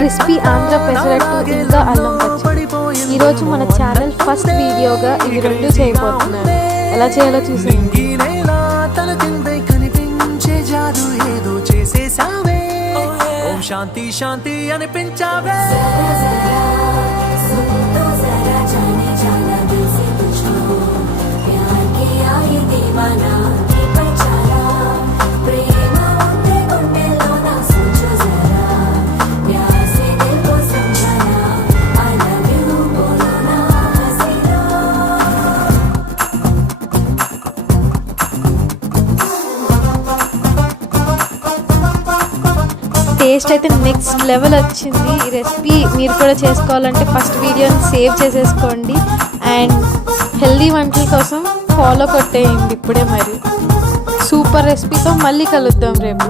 Crispy Andhra pesarattu ఇంకా అల్లం పచ్చడి. ఈరోజు మన ఛానల్ ఫస్ట్ వీడియోగా ఇవి రెండు చేయబోతున్నాను. ఎలా చేయాలో చూసేయండి. శాంతి శాంతి అనిపించావే టేస్ట్ అయితే నెక్స్ట్ లెవెల్ వచ్చింది. ఈ రెసిపీ మీరు కూడా చేసుకోవాలంటే ఫస్ట్ వీడియోని సేవ్ చేసేసుకోండి అండ్ హెల్దీ వంటల కోసం ఫాలో కొట్టేయండి ఇప్పుడే. మరి సూపర్ రెసిపీతో మళ్ళీ కలుద్దాం రేపు.